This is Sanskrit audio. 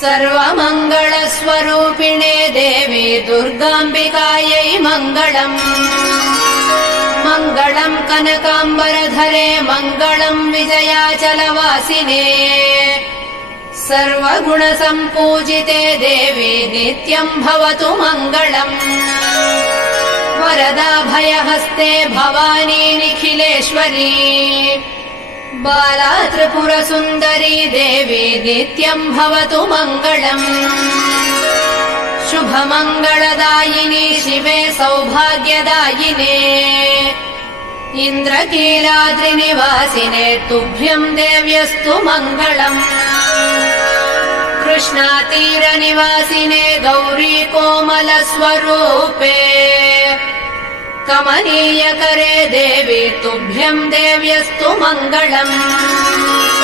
सर्वमङ्गलस्वरूपिणे देवी दुर्गाम्बिकायै मङ्गलम्। मङ्गलम् कनकाम्बरधरे मङ्गलम् विजयाचलवासिने। सर्वगुणसम्पूजिते देवी नित्यम् भवतु मङ्गलम्। वरदा भयहस्ते भवानी निखिलेश्वरी। बाला त्रिपुरसुन्दरी देवी नित्यम् भवतु मङ्गलम्। शुभमङ्गलदायिनी शिवे सौभाग्यदायिने। इन्द्रकीलाद्रिनिवासिने तुभ्यम् देव्यस्तु मङ्गलम्। कृष्णातीरनिवासिने गौरी कोमलस्वरूपे। कमनीयकरे देवी तुभ्यम् देव्यस्तु मङ्गलम्।